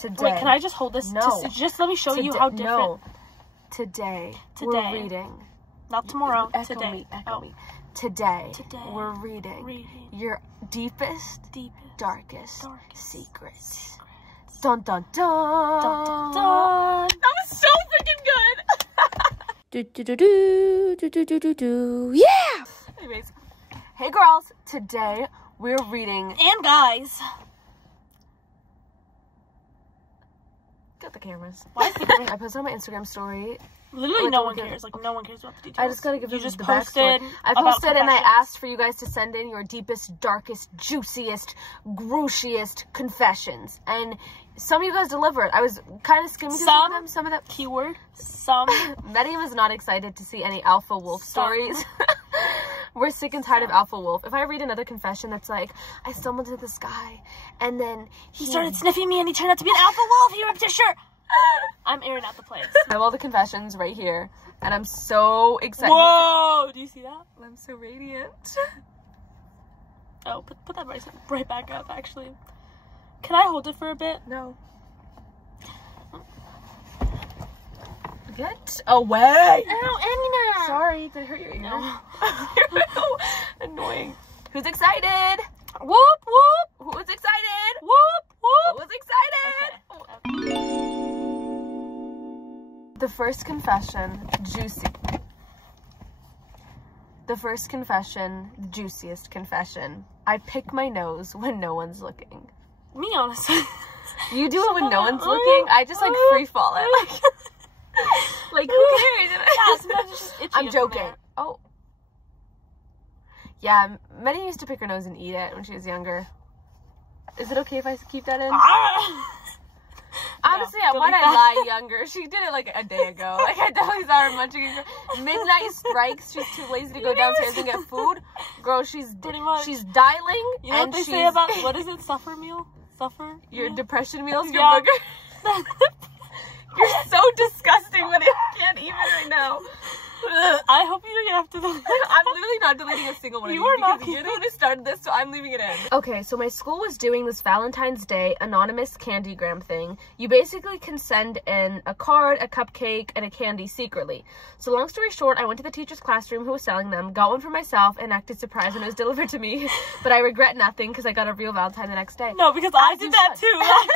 Today. Wait, can I just hold this? No. Just let me show you how different. No. Today. We're reading. Not tomorrow. Echo today. me. Echo me. Today. Today. We're reading. Your deepest, darkest secrets. Dun dun dun. Dun, dun, dun. That was so freaking good. Yeah. Anyways, hey girls. Today we're reading. And guys. Get the cameras. Why? I posted on my Instagram story. Literally, no one cares. Like, no one cares about the details. I just gotta give you just the posted. backstory. I posted and I asked for you guys to send in your deepest, darkest, juiciest, groochiest confessions. And some of you guys delivered. I was kind of skimming through some of them. Some of them. Keyword. Some. Betty was not excited to see any alpha wolf stories. We're sick and tired of alpha wolf. If I read another confession that's like, I stumbled into this guy and then he started sniffing me and he turned out to be an alpha wolf. He ripped his shirt. I'm airing out the plates. I have all the confessions right here, and I'm so excited. Whoa! Do you see that? I'm so radiant. Oh, put that right back up, actually. Can I hold it for a bit? No. Get away! Ow, Anna! Sorry, did I hurt your ear? No. Annoying. Who's excited? Whoop, whoop! Who's excited? Whoop, whoop! Who's excited? Okay. The first confession, juicy. The first confession, the juiciest confession. I pick my nose when no one's looking. Me, honestly. You do it when no one's looking? I just like free fall it. Like who cares? Yeah, sometimes it's just itchy. I'm joking. Oh. Yeah, Maddie used to pick her nose and eat it when she was younger. Is it okay if I keep that in? Honestly, why'd I lie younger? She did it like a day ago. Like I totally saw her munching. Midnight strikes. She's too lazy to go downstairs and get food. Girl, she's dialing. You know what they say about, what is it? Suffer meal? Suffer? Your depression meals, your yeah. booger. You're so disgusting that I can't eat it right now. I hope you don't have to delete. I'm literally not deleting a single one of these because you're the one who started this, so I'm leaving it in. Okay, so my school was doing this Valentine's Day anonymous candygram thing. You basically can send in a card, a cupcake, and a candy secretly. So long story short, I went to the teacher's classroom who was selling them, got one for myself, and acted surprised when it was delivered to me. But I regret nothing because I got a real Valentine the next day. No, because I did that too. I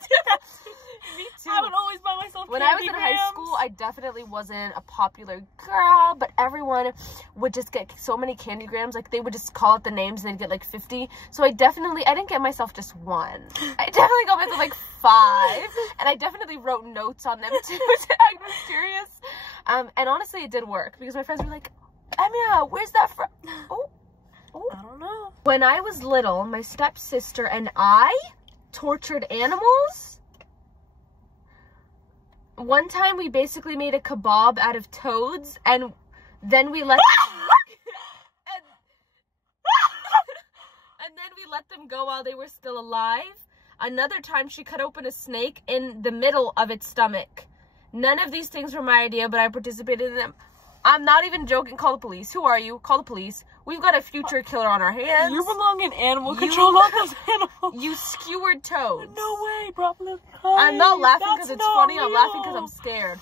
did that too. Me too. I would always buy myself When I was in high school, I definitely wasn't a popular girl, but everyone would just get so many candygrams. Like, they would just call out the names and they'd get like 50. So I didn't get myself just one. I definitely got myself like 5. And I definitely wrote notes on them too to act mysterious. And honestly, it did work because my friends were like, Emma, where's that from? Oh, I don't know. When I was little, my stepsister and I tortured animals. One time we basically made a kebab out of toads and then we let and then we let them go while they were still alive. Another time she cut open a snake in the middle of its stomach. None of these things were my idea, but I participated in them. I'm not even joking. Call the police. Who are you? Call the police. We've got a future killer on our hands. You belong in animal control, not those animals. You skewered toads. No way, bro. I'm not laughing because it's funny. Real. I'm laughing because I'm scared.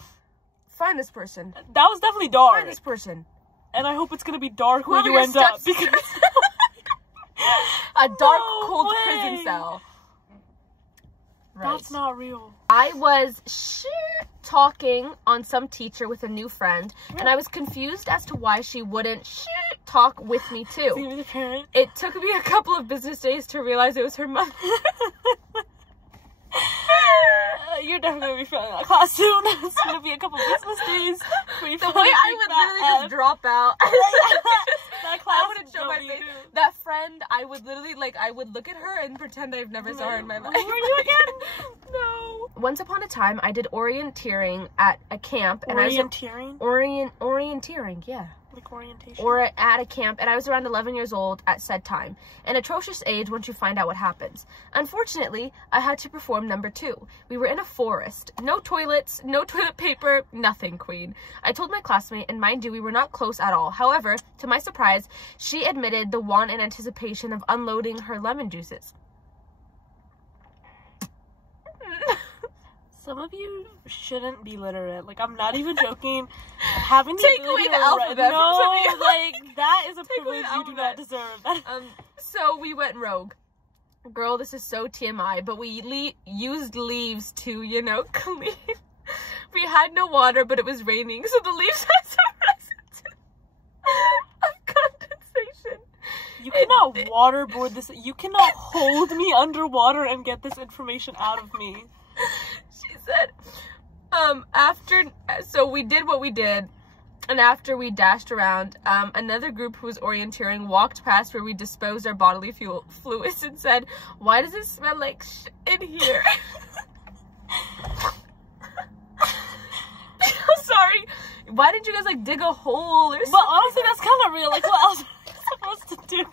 Find this person. That was definitely dark. Find this person. And I hope it's going to be dark where you end up. Because a dark, cold prison cell. Right. That's not real. I was talking on some teacher with a new friend, and I was confused as to why she wouldn't talk with me too. See the parent. It took me a couple of business days to realize it was her mother. You're definitely going to be failing that class soon. It's going to be a couple business days. The way I would literally just drop out. That class I wouldn't show my face. That friend, I would literally, I would look at her and pretend I've never saw her in my life. Who are you again? No. Once upon a time, I did orienteering at a camp. Orienteering? Orienteering, yeah. Like orientation? Or at a camp, and I was around 11 years old at said time. An atrocious age once you find out what happens. Unfortunately, I had to perform number 2. We were in a forest. No toilets, no toilet paper, nothing, queen. I told my classmate, and mind you, we were not close at all. However, to my surprise, she admitted the want and anticipation of unloading her lemon juices. Some of you shouldn't be literate. Like, I'm not even joking. Having the Take ability away the to alphabet from some of you. like, that is a Take away privilege the you do not deserve. So we went rogue. Girl, this is so TMI, but we used leaves to, you know, clean. We had no water, but it was raining, so the leaves had some residue of condensation. You cannot waterboard this. You cannot hold me underwater and get this information out of me. She said, so we did what we did, and after we dashed around, another group who was orienteering walked past where we disposed our bodily fluids and said, "Why does it smell like shit in here?" I'm sorry. Why didn't you guys, like, dig a hole or something? But honestly, that's kind of real. Like, what else am I supposed to do?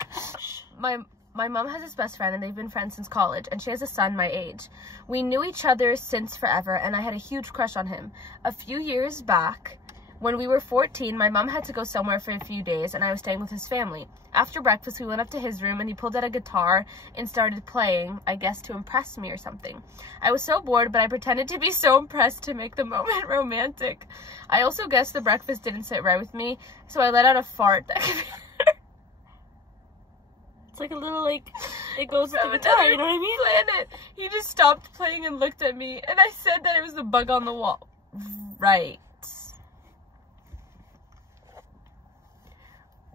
My mom has this best friend, and they've been friends since college, and she has a son my age. We knew each other since forever, and I had a huge crush on him. A few years back, when we were 14, my mom had to go somewhere for a few days, and I was staying with his family. After breakfast, we went up to his room, and he pulled out a guitar and started playing, I guess to impress me or something. I was so bored, but I pretended to be so impressed to make the moment romantic. I also guess the breakfast didn't sit right with me, so I let out a fart that could be... It's like a little, like, it goes with the guitar, you know what I mean? Planet. He just stopped playing and looked at me, and I said that it was the bug on the wall. Right.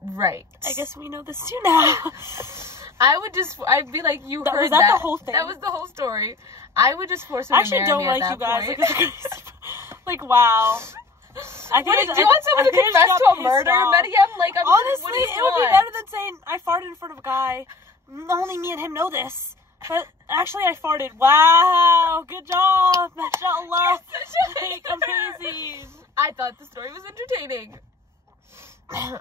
Right. I guess we know this too now. I'd be like, you heard was that the whole thing? That was the whole story. I would just force him to marry me. I actually don't like you guys. Point. Like, wow. Do you want someone to confess to a murder, Medium? Like, honestly, it would be better than saying I farted in front of a guy. Only me and him know this. But actually, I farted. Wow, good job. Mashallah. Like, amazing. I thought the story was entertaining.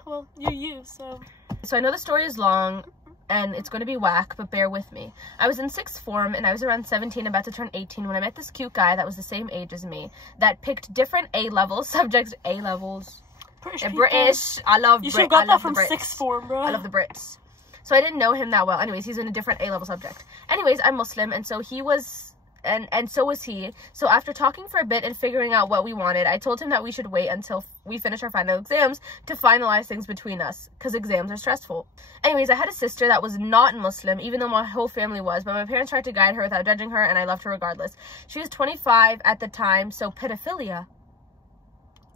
Well, you're you, so. So I know the story is long, and it's going to be whack, but bear with me. I was in sixth form, and I was around 17, about to turn 18, when I met this cute guy that was the same age as me, that picked different A-level subjects. A-levels. British. I love Brits. You should have got that from sixth form, bro. I love the Brits. So I didn't know him that well. Anyways, he's in a different A-level subject. Anyways, I'm Muslim, and so he was... And so was he. So after talking for a bit and figuring out what we wanted, I told him that we should wait until we finish our final exams to finalize things between us, because exams are stressful. Anyways, I had a sister that was not Muslim, even though my whole family was, but my parents tried to guide her without judging her, and I loved her regardless. She was 25 at the time, so pedophilia.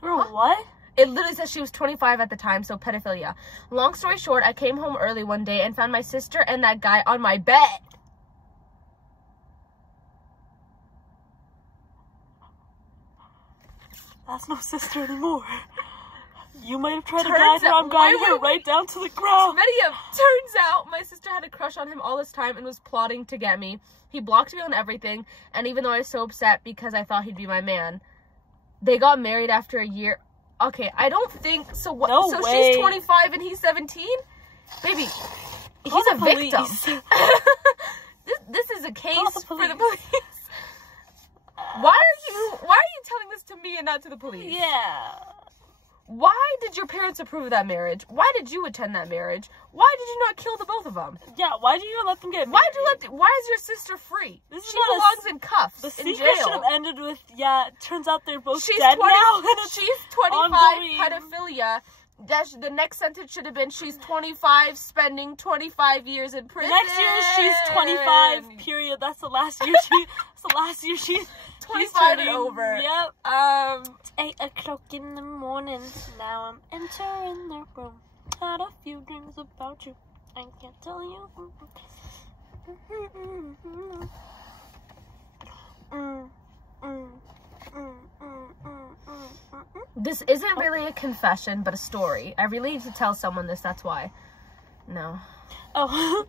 Huh? What? It literally says she was 25 at the time, so pedophilia. Long story short, I came home early one day and found my sister and that guy on my bed. That's no sister anymore. You might have tried to guide her. I'm guiding her right down to the ground. Turns out my sister had a crush on him all this time and was plotting to get me. He blocked me on everything, and even though I was so upset because I thought he'd be my man, they got married after a year. Okay, I don't think so. What? No so way. She's 25 and he's 17. Baby, he's a victim. This is a case for the police. Why are you telling this to me and not to the police? Yeah. Why did your parents approve of that marriage? Why did you attend that marriage? Why did you not kill the both of them? Yeah, why did you even let them get married? Why is your sister free? She belongs in cuffs, the in jail. secret should have ended with, yeah, it turns out they're both dead now. She's 25, pedophilia. The next sentence should have been, she's 25, spending 25 years in prison. Next year, she's 25, period. That's the last year she's 25 and over. Yep. It's 8 o'clock in the morning. Now I'm entering the room. Had a few drinks about you. I can't tell you. This isn't really a confession, but a story. I really need to tell someone this, that's why. No. Oh.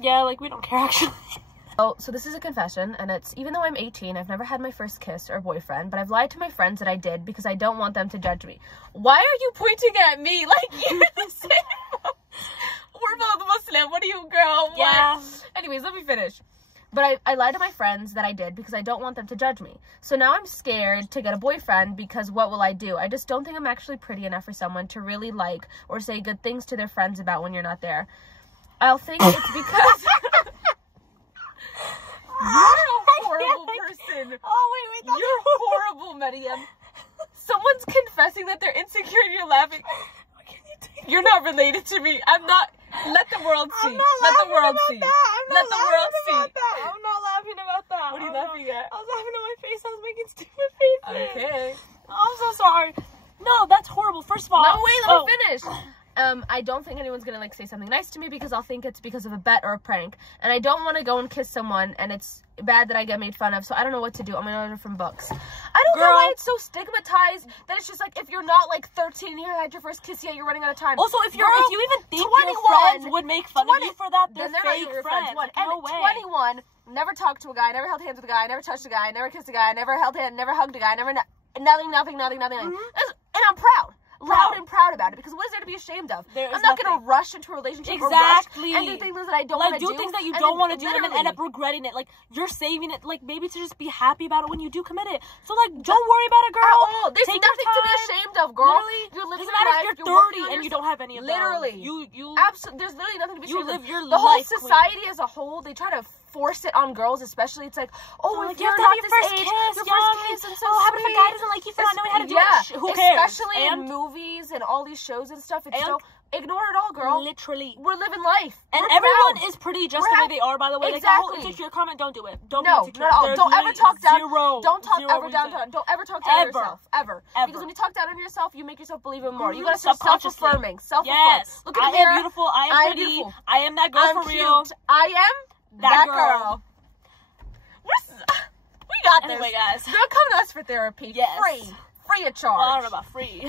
Yeah, like, we don't care, actually. Oh, so this is a confession, and it's, even though I'm 18, I've never had my first kiss or boyfriend, but I've lied to my friends that I did because I don't want them to judge me. Why are you pointing at me? Like, you're the same. We're both Muslim. What are you, girl? What? Yeah. Anyways, let me finish. But I lied to my friends that I did because I don't want them to judge me. So now I'm scared to get a boyfriend because what will I do? I just don't think I'm actually pretty enough for someone to really like or say good things to their friends about when you're not there. I'll think it's because... You're a horrible person. Oh, wait, Medium. Someone's confessing that they're insecure and you're laughing. You're not related to me. I'm not. Let the world see. Let the world see. Let the world see. I'm not laughing about that. What are you laughing at? I was laughing at my face. I was making stupid faces. Okay. I'm so sorry. No, that's horrible. First of all. No, wait, let me finish. I don't think anyone's gonna like say something nice to me because I'll think it's because of a bet or a prank. And I don't want to go and kiss someone and it's bad that I get made fun of, so I don't know what to do. I'm gonna learn from books. I don't know why it's so stigmatized that it's just like if you're not like 13 and you had your first kiss yet, you're running out of time. Also, if you even think your friends would make fun of you for that, they're fake friends. Like, no way. 21, never talked to a guy, never held hands with a guy, never touched a guy, never kissed a guy, never held hand, never hugged a guy, never nothing. And I'm proud. Loud and proud about it, because what is there to be ashamed of? I'm not going to rush into a relationship or rush and do things that I don't want to do. Like, do things that you don't want to do and then end up regretting it. Like, you're saving it, like, maybe to just be happy about it when you do commit it. So, like, don't worry about it, girl. Oh, there's nothing to be ashamed of, girl. Literally, you're living doesn't matter if you're 30 and you don't have any of those. Literally. Absolutely. There's literally nothing to be ashamed of. You live your life, the whole society as a whole, they try to force it on girls, especially. It's like, if you're not this age, your first kiss and so how about if a guy doesn't like you for not knowing how to do it? Who cares? Especially in movies and all these shows and stuff. It's so ignore it all, girl. Literally, we're living life, and everyone is pretty just the way they are. By the way, exactly. Like, if it's your comment, don't do it. Don't not be at all. Don't ever talk down. Don't talk ever down. Don't ever talk down on yourself. Ever. Because when you talk down on yourself, you make yourself believe it more. You gotta start self-affirming. Yes. Look at the mirror. I am beautiful. I am pretty. I am that girl for real. I am that girl. We got this. Anyway, guys. Don't come to us for therapy. Yes. Free of charge. Well, I don't know about free.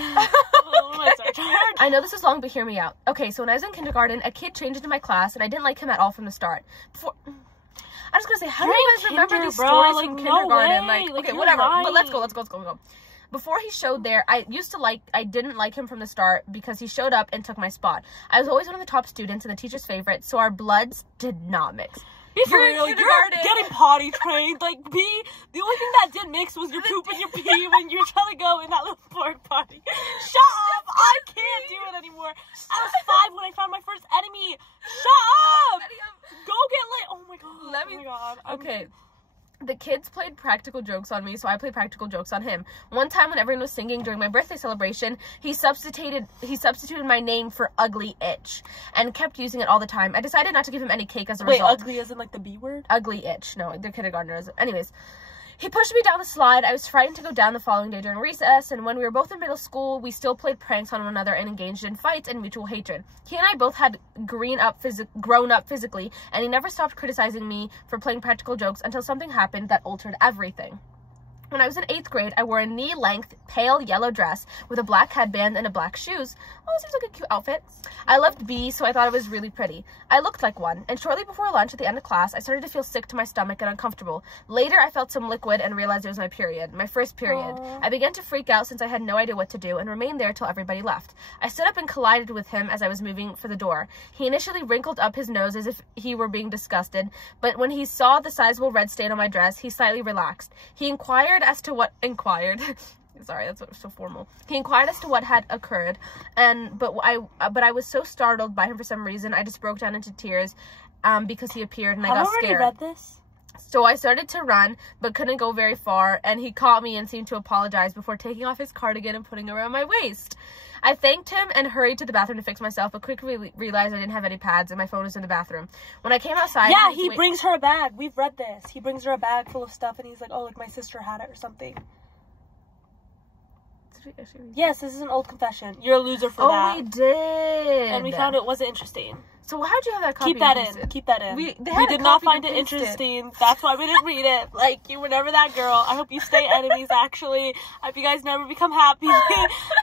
I know this is long, but hear me out. Okay, so when I was in kindergarten, a kid changed into my class, and I didn't like him at all from the start. I'm just gonna say, how do you guys remember these stories from kindergarten? Okay, whatever. But let's go. Before he showed there, I didn't like him from the start because he showed up and took my spot. I was always one of the top students and the teacher's favorite, so our bloods did not mix. Be for real, you're getting potty trained. Like, the only thing that did mix was your poop and your pee when you were trying to go in that little pork potty. Shut up! I can't do it anymore. I was 5 when I found my first enemy. Shut up! Go get lit. Oh my god. Oh my god. Okay. The kids played practical jokes on me, so I played practical jokes on him. One time when everyone was singing during my birthday celebration, he substituted my name for Ugly Itch and kept using it all the time. I decided not to give him any cake as a result. Wait, ugly as in like the B word? Ugly Itch. No, they're kindergartners. Anyways, he pushed me down the slide. I was frightened to go down the following day during recess, and when we were both in middle school, we still played pranks on one another and engaged in fights and mutual hatred. He and I both had grown up physically, and he never stopped criticizing me for playing practical jokes until something happened that altered everything. When I was in 8th grade, I wore a knee-length, pale yellow dress with a black headband and black shoes. Oh, this seems like a cute outfit. I loved bees, so I thought it was really pretty. I looked like one, and shortly before lunch at the end of class, I started to feel sick to my stomach and uncomfortable. Later, I felt some liquid and realized it was my period, my first period. Aww. I began to freak out since I had no idea what to do and remained there till everybody left. I stood up and collided with him as I was moving for the door. He initially wrinkled up his nose as if he were being disgusted, but when he saw the sizable red stain on my dress, he slightly relaxed. He inquired as to what sorry, that's so formal. He inquired as to what had occurred, but I was so startled by him for some reason, I just broke down into tears because he appeared and I got scared. Have you already read this? So I started to run, but couldn't go very far, and he caught me and seemed to apologize before taking off his cardigan and putting it around my waist. I thanked him and hurried to the bathroom to fix myself, but quickly realized I didn't have any pads and my phone was in the bathroom. When I came outside... Yeah, he brings her a bag. We've read this. He brings her a bag full of stuff, and he's like, oh, like my sister had it or something. Yes, this is an old confession. You're a loser for that. Oh, we did. And we found it wasn't interesting. So how'd you have that copy? Keep that in. We did not find it interesting. That's why we didn't read it. Like, you were never that girl. I hope you stay enemies, actually. I hope you guys never become happy.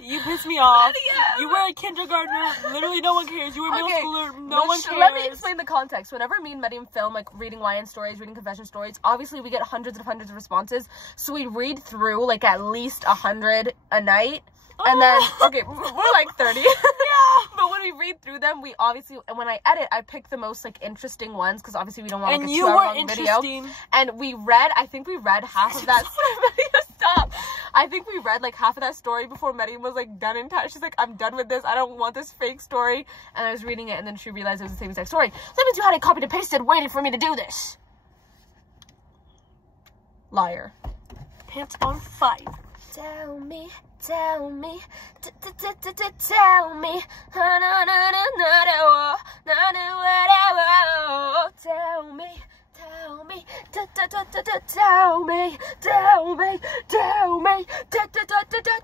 You piss me off. You were a kindergartner. Literally no one cares. You were a middle schooler. No one cares. Let me explain the context. Whenever me and Medium film, like, reading YN stories, reading confession stories, obviously we get hundreds of responses. So we read through, like, at least 100 a night. And then, okay, we're like 30. Yeah. But when we read through them, we obviously, and when I edit, I pick the most, like, interesting ones, because obviously we don't want, like, a 2-hour-long video. And I think we read half of that. Stop. I think we read, like, half of that story before Medium was, like, done in time. She's like, I'm done with this. I don't want this fake story. And I was reading it, and then she realized it was the same exact story. So that means you had it copied and pasted waiting for me to do this. Liar. Pants on 5. tell me, tell me, tell me, tell me, tell me, tell me, tell me, tell me,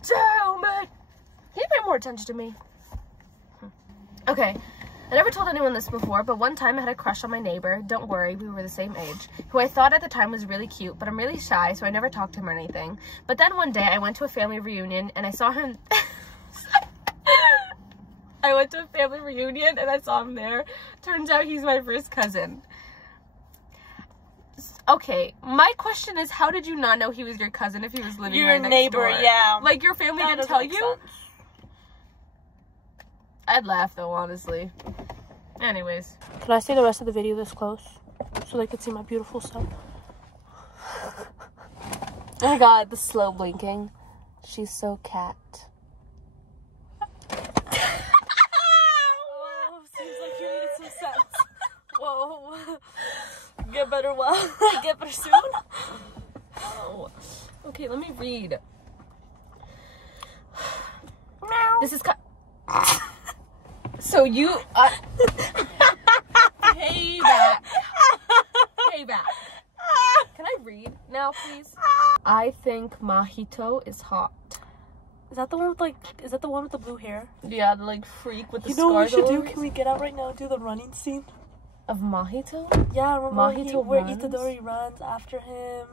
tell me. Can you pay more attention to me? Okay, I never told anyone this before, but one time I had a crush on my neighbor. Don't worry, we were the same age. Who I thought at the time was really cute, but I'm really shy, so I never talked to him or anything. But then one day I went to a family reunion and I saw him. I went to a family reunion and I saw him there. Turns out he's my first cousin. Okay, my question is, how did you not know he was your cousin if he was living right next door? Your neighbor, yeah. Like, your family didn't tell you? I'd laugh, though, honestly. Anyways. Can I see the rest of the video this close? So they could see my beautiful self. Oh my god, the slow blinking. She's so cat. Oh, seems like you needed some sense. Whoa. Get better well. Get better soon. Oh. Okay, let me read. Meow. This is so you payback. Payback. Can I read now, please? I think Mojito is hot. Is that the one with is that the one with the blue hair? Yeah, the like freak with the You know what we should do? scars. Can we get out right now and do the running scene? Of Mojito? Yeah, remember Mojito where runs? Itadori runs after him?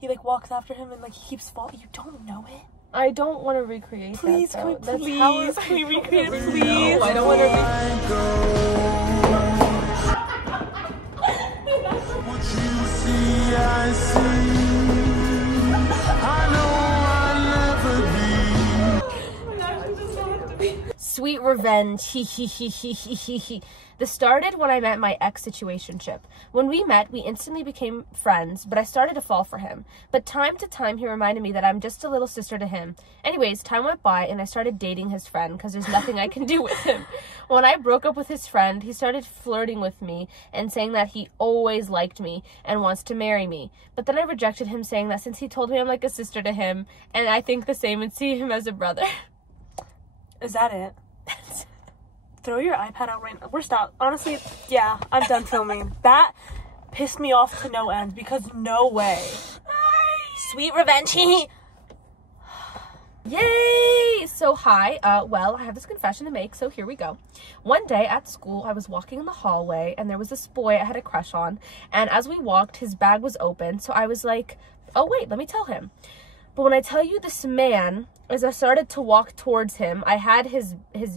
He like walks after him and like he keeps falling. You don't know it? I don't want to recreate Please, that. can we Can we recreate it, please? No, I don't want to What you see, I see. I know I'll never be. Sweet revenge. He. This started when I met my ex-situationship. When we met, we instantly became friends, but I started to fall for him. But time to time, he reminded me that I'm just a little sister to him. Anyways, time went by, and I started dating his friend, because there's nothing I can do with him. When I broke up with his friend, he started flirting with me, and saying that he always liked me, and wants to marry me. But then I rejected him, saying that since he told me I'm like a sister to him, and I think the same and see him as a brother. Is that it? Throw your iPad out right now. We're stopped. Honestly, yeah, I'm done filming. That pissed me off to no end because no way. Sweet revenge. Yay! So hi, well, I have this confession to make, so here we go. One day at school, I was walking in the hallway, and there was this boy I had a crush on, and as we walked, his bag was open, so I was like, oh wait, let me tell him. But when I tell you this man, as I started to walk towards him, I had his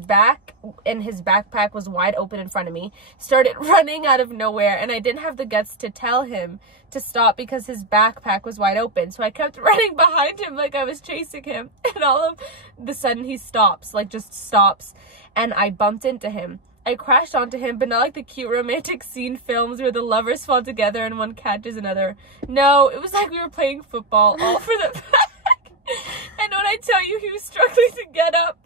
back and his backpack was wide open in front of me, started running out of nowhere, and I didn't have the guts to tell him to stop because his backpack was wide open. So I kept running behind him like I was chasing him, and all of the sudden he stops, like just stops, and I bumped into him. I crashed onto him, but not like the cute romantic scene films where the lovers fall together and one catches another. No, it was like we were playing football, all for the back. And when I tell you, he was struggling to get up.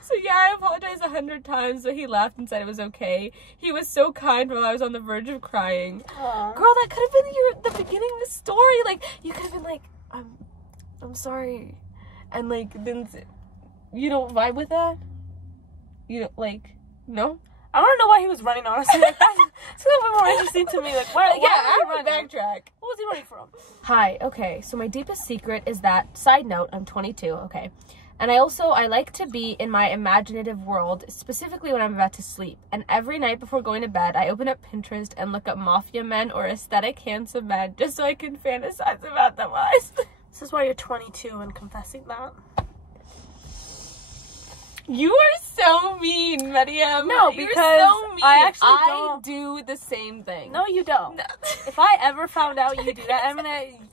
So yeah, I apologized 100 times, but he laughed and said it was okay. He was so kind while I was on the verge of crying. Aww. Girl, that could have been the beginning of the story. Like, you could have been like, I'm sorry. And like, then you don't vibe with that? You don't, like, no? I want to know why he was running, honestly. Like, it's a little bit more interesting to me. Like, why Yeah, was I he would running? backtrack. What was he running from? Hi, okay, so my deepest secret is that, side note, I'm 22, okay, and I like to be in my imaginative world, specifically when I'm about to sleep, and every night before going to bed, I open up Pinterest and look up mafia men or aesthetic handsome men, just so I can fantasize about them while I sleep. This is why you're 22 and confessing that. You are so mean, Mariam. No, You're because so mean. I actually I don't. do the same thing. No, you don't. No. If I ever found out you do that,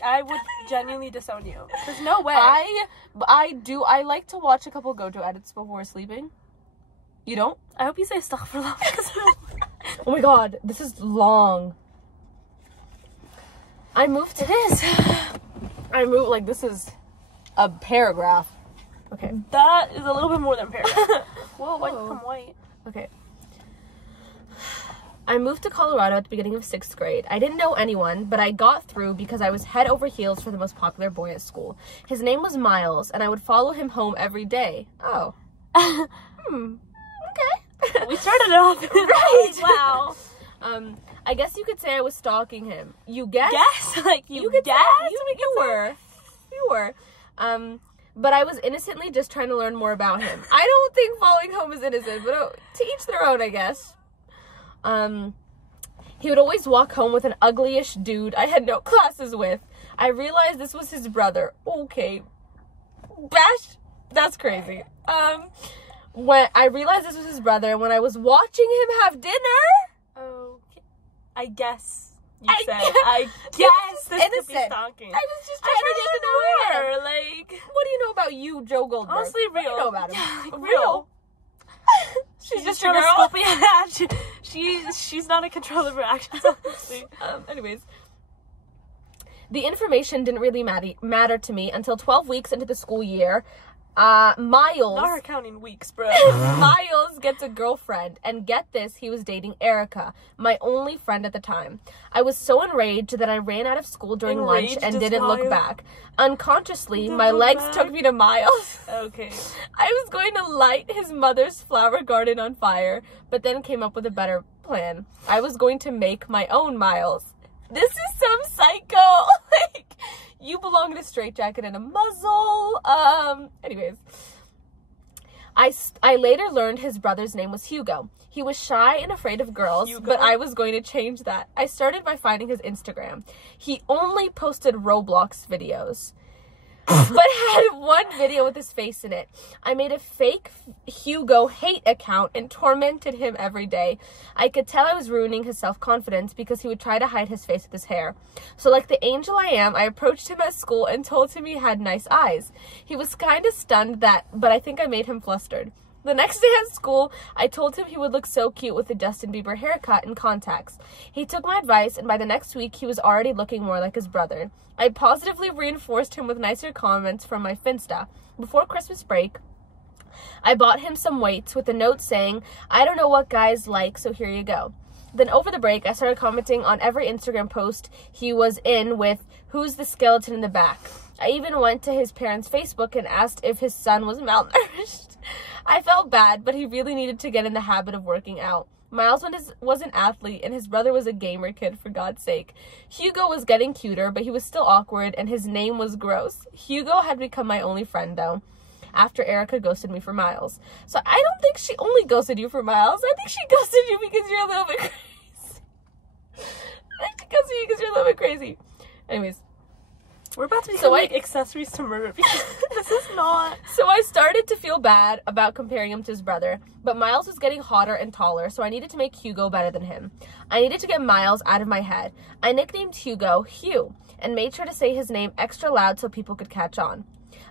I would genuinely disown you. There's no way. I like to watch a couple Gojo edits before sleeping. You don't? I hope you say astaghfirullah. Oh my god, this is long. I moved to this. I moved, like, this is a paragraph. Okay. That is a little bit more than paragraph. Whoa, why'd you become white? Okay. I moved to Colorado at the beginning of 6th grade. I didn't know anyone, but I got through because I was head over heels for the most popular boy at school. His name was Miles, and I would follow him home every day. Oh. Okay. We started it off. Right. Wow. I guess you could say I was stalking him. You guess? Guess? Like, you could guess? You were. But I was innocently just trying to learn more about him. I don't think following home is innocent, but to each their own, I guess. He would always walk home with an uglyish dude I had no classes with. I realized this was his brother. Okay. Bash? That's crazy. When I realized this was his brother, and when I was watching him have dinner... Okay. I guess you I said. guess- I guess this could be innocent. stalking. I was just trying to get to know her. Like, What do you know about you, Joe Goldberg? honestly, What do real. you know about him? Yeah, like, Real. She's just your trying to girl? scope. Yeah, she's not in control of her actions, honestly. Anyways. The information didn't really matter to me until 12 weeks into the school year. Miles... Not her counting weeks, bro. Miles gets a girlfriend, and get this, he was dating Erica, my only friend at the time. I was so enraged that I ran out of school during lunch Enraged and is didn't look wild. back. Unconsciously, Didn't my look legs back. took me to Miles. Okay. I was going to light his mother's flower garden on fire, but then came up with a better plan. I was going to make my own Miles. This is some psycho. Like, you belong in a straitjacket and a muzzle. Anyways. I later learned his brother's name was Hugo. He was shy and afraid of girls, Hugo? but I was going to change that. I started by finding his Instagram. He only posted Roblox videos, but had one video with his face in it. I made a fake Hugo hate account and tormented him every day. I could tell I was ruining his self-confidence because he would try to hide his face with his hair. So like the angel I am, I approached him at school and told him he had nice eyes. He was kind of stunned but I think I made him flustered. The next day at school, I told him he would look so cute with a Justin Bieber haircut and contacts. He took my advice, and by the next week, he was already looking more like his brother. I positively reinforced him with nicer comments from my Finsta. Before Christmas break, I bought him some weights with a note saying, I don't know what guys like, so here you go. Then over the break, I started commenting on every Instagram post he was in with, who's the skeleton in the back? I even went to his parents' Facebook and asked if his son was malnourished. I felt bad, but he really needed to get in the habit of working out. Miles was an athlete, and his brother was a gamer kid, for God's sake. Hugo was getting cuter, but he was still awkward, and his name was gross. Hugo had become my only friend, though, after Erica ghosted me for Miles. So I don't think she only ghosted you for Miles. I think she ghosted you because you're a little bit crazy. I think she ghosted you because you're a little bit crazy. Anyways. We're about to become like accessories to murder because this is not. So I started to feel bad about comparing him to his brother, but Miles was getting hotter and taller, so I needed to make Hugo better than him. I needed to get Miles out of my head. I nicknamed Hugo Hugh and made sure to say his name extra loud so people could catch on.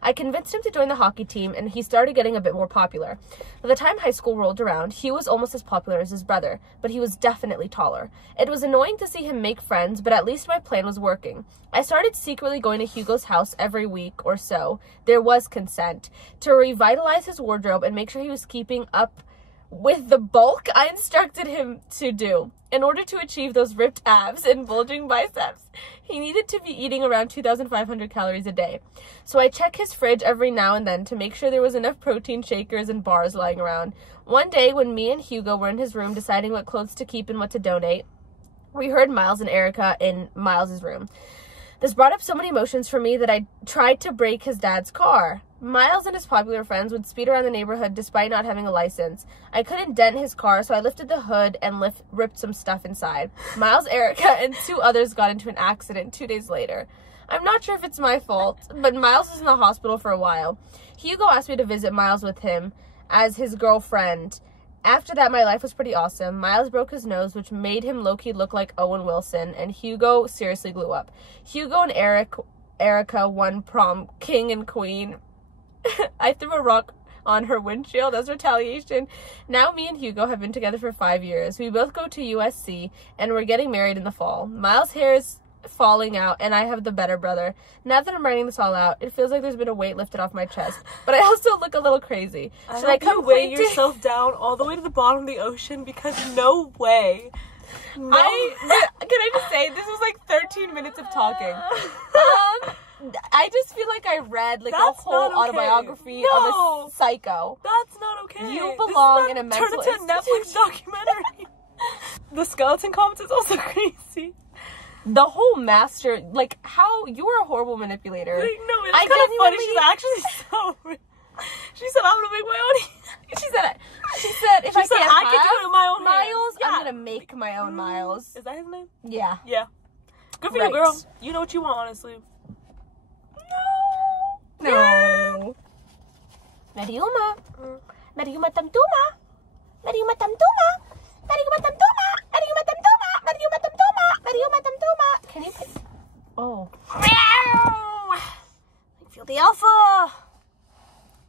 I convinced him to join the hockey team, and he started getting a bit more popular. By the time high school rolled around, Hugh was almost as popular as his brother, but he was definitely taller. It was annoying to see him make friends, but at least my plan was working. I started secretly going to Hugo's house every week or so. There was consent. To revitalize his wardrobe and make sure he was keeping up with the bulk I instructed him to do. In order to achieve those ripped abs and bulging biceps, he needed to be eating around 2,500 calories a day. So I check his fridge every now and then to make sure there was enough protein shakers and bars lying around. One day, when me and Hugo were in his room deciding what clothes to keep and what to donate, we heard Miles and Erica in Miles's room. This brought up so many emotions for me that I tried to brake his dad's car. Miles and his popular friends would speed around the neighborhood despite not having a license. I couldn't dent his car, so I lifted the hood and ripped some stuff inside. Miles, Erica, and 2 others got into an accident 2 days later. I'm not sure if it's my fault, but Miles was in the hospital for a while. Hugo asked me to visit Miles with him as his girlfriend. After that, my life was pretty awesome. Miles broke his nose, which made him low-key look like Owen Wilson, and Hugo seriously blew up. Hugo and Erica won prom king and queen. I threw a rock on her windshield as retaliation. Now me and Hugo have been together for 5 years. We both go to USC, and we're getting married in the fall. Miles' hair is falling out, and I have the better brother. Now that I'm writing this all out, it feels like there's been a weight lifted off my chest, but I also look a little crazy. Should I come weigh yourself down all the way to the bottom of the ocean? Because no way. No. Can I just say, this was like 13 minutes of talking. I just feel like I read like That's a whole not okay. autobiography No. of a psycho. That's not okay. You belong This is in a not mental turn into a Netflix documentary. The skeleton comments is also crazy. The whole master, like, how you were a horrible manipulator. Like, no, it's I kind of funny. genuinely- She's actually so real. She said, I'm gonna make my own. She said, if I said, can't I can have do it in my own Miles, hands. Yeah. I'm gonna make my own Miles. Is that his name? Yeah. Yeah. Good for Right. you, girl. You know what you want, honestly. No. Mariuma. Mariuma tamtuma. Mariuma tamtuma. Mariuma tamtuma. Mariuma tamtuma. Mariuma tamtuma. Mariuma tamtuma. Can you put... Oh. I feel the alpha.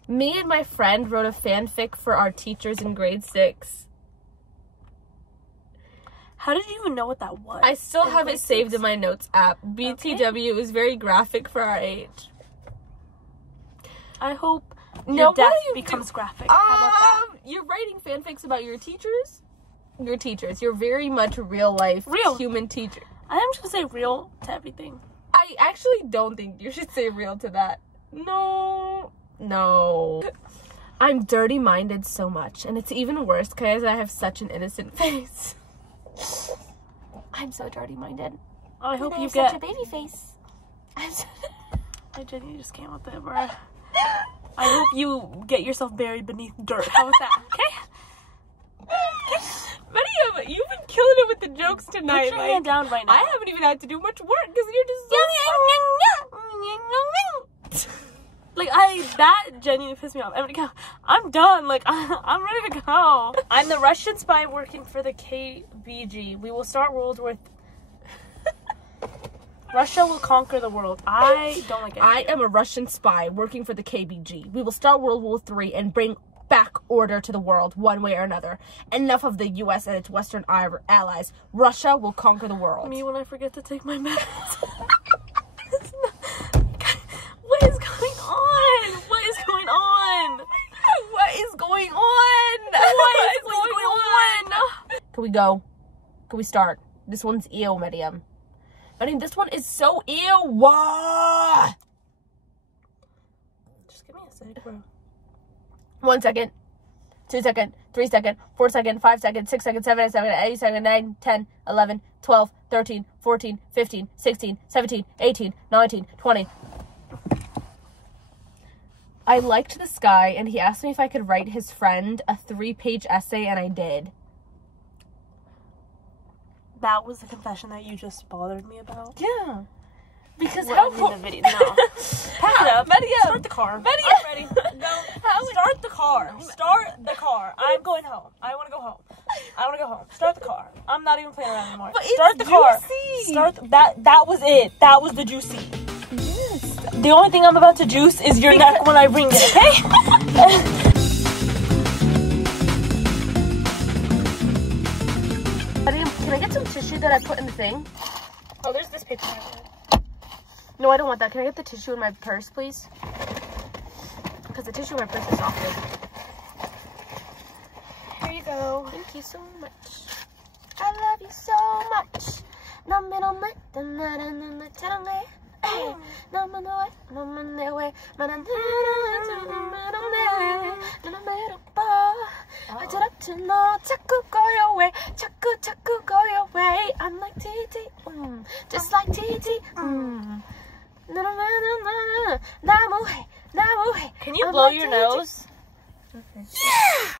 Me and my friend wrote a fanfic for our teachers in grade 6. How did you even know what that was? I still in have grade it saved 6? in my notes app. BTW is very graphic for our age. I hope No, your what death are you becomes graphic. How about that? You're writing fanfics about your teachers? Your teachers. You're very much real life human teacher. I am just gonna say real to everything. I actually don't think you should say real to that. No. I'm dirty-minded so much, and it's even worse because I have such an innocent face. I'm so dirty-minded. I hope I you have get. such a baby face. I genuinely just came with it, bro. I hope you get yourself buried beneath dirt. How was that? Okay. Maria, you've been killing it with the jokes tonight. Put your hand down right now. I haven't even had to do much work because you're just so Like, that genuinely pissed me off. I'm gonna go. I'm done. Like, I'm ready to go. I'm the Russian spy working for the KBG. We will start World War Russia will conquer the world. I don't like it. I am a Russian spy working for the KBG. We will start World War III and bring back order to the world one way or another. Enough of the US and its Western allies. Russia will conquer the world. Me when I forget to take my meds. What is going on? What is going on? What is going on? What is going on? Can we go? Can we start? This one's ew, Medium. I mean, this one is so ew. Wah! Just give me a sec, bro. 1 second, 2 second, 3 second, 4 second, 5 second, 6 second, 7 second, 8 second, 9, 10, 11, 12, 13, 14, 15, 16, 17, 18, 19, 20. I liked this guy, and he asked me if I could write his friend a 3-page essay, and I did. That was the confession that you just bothered me about. Yeah. Because What, how I mean, the video. No. Pack it up. Medium. Start the car. Medium. I'm ready. No. Start the car. Start the car. I'm going home. I want to go home. I want to go home. Start the car. I'm not even playing around anymore. But Start it's the car. juicy. Start that was it. That was the juicy. Yes. The only thing I'm about to juice is your neck when I ring it, okay? Can I get some tissue that I put in the thing? Oh, there's this paper. No, I don't want that. Can I get the tissue in my purse, please? Because the tissue in my purse is awful. Here you go. Thank you so much. I love you so much. I'm like TT, just like TT. Can you blow your nose? Yeah!